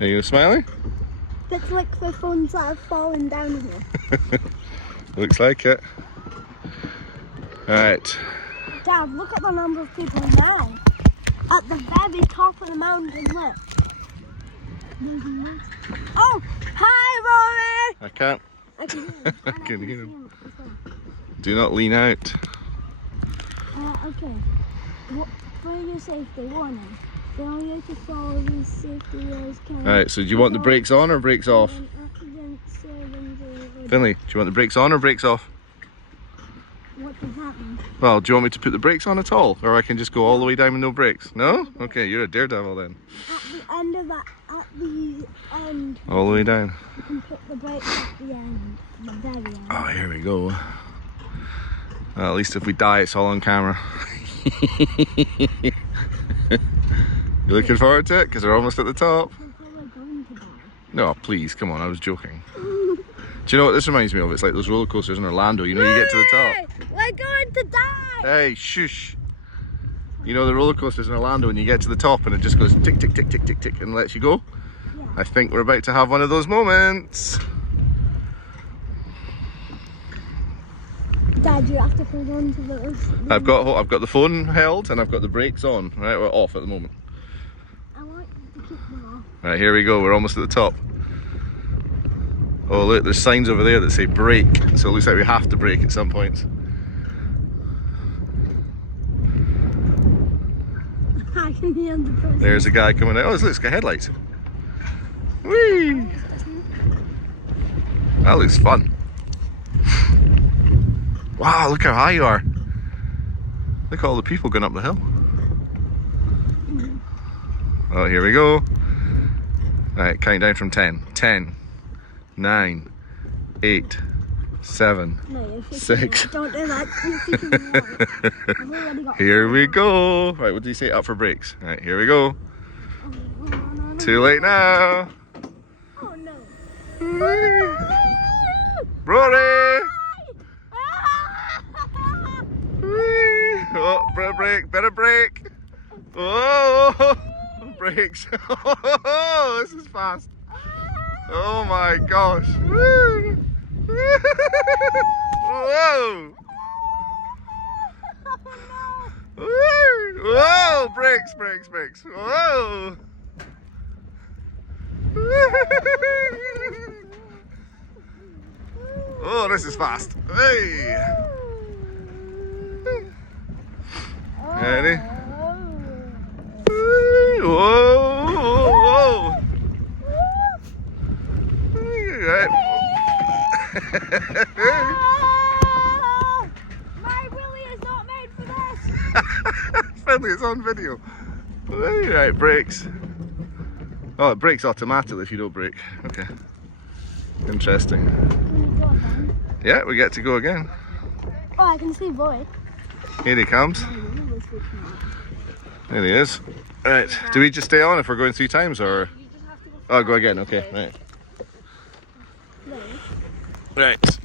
Are you smiling? It's like the phones that have fallen down here. Looks like it. Alright. Dad, look at the number of people now. At the very top of the mountain, look. Oh, hi, Rory! I can't. I can hear him. I can hear him. Do not lean out. Okay. For your safety warning, failure to follow these safety rules can... Alright, so do you want the brakes on or brakes off? Finley, do you want the brakes on or brakes off? What does that mean? Well, do you want me to put the brakes on at all? Or I can just go all the way down with no brakes? No? Okay, you're a daredevil then. At the end of that, at the end... All the way down. You can put the brakes at the end, the very end. Oh, here we go. Well, at least if we die, it's all on camera. You looking forward to it? Because we're almost at the top. No, please, come on, I was joking. Do you know what this reminds me of? It's like those roller coasters in Orlando, you know, you get to the top. We're going to die! Hey, shush. You know the roller coasters in Orlando when you get to the top and it just goes tick, tick, tick, tick, tick, tick and lets you go? Yeah. I think we're about to have one of those moments. Dad, you have to hold on to those. I've got the phone held and I've got the brakes on. Right, we're off at the moment. I want you to keep them off. Right, here we go, we're almost at the top. Oh look, there's signs over there that say brake, so it looks like we have to brake at some point. I can hear the person. There's a guy coming out. Oh, it's got headlights. Whee! That looks fun. Wow, look how high you are. Look at all the people going up the hill. Oh, here we go. Alright, count down from 10. 10, 9, 8, 7, No, 6. Don't do that. I've already got Here we go. Right, what did you say? Up for brakes. Right, here we go. no. Too late now. Oh no. Rory! Oh, better brake. Oh, brakes. Oh, this is fast. Oh my gosh. Woo. Whoa. Whoa, brakes. Whoa. Oh, this is fast. Hey. Ready? Whoa. Right. My wheelie is not made for this. Finally, it's on video. Right, brakes. Oh, it brakes automatically if you don't brake. Okay. Interesting. Can you go again? Yeah, we get to go again. Oh, I can see boy. Here he comes. There he is. Right, do we just stay on if we're going 3 times or? Oh, go again, okay, right. Right.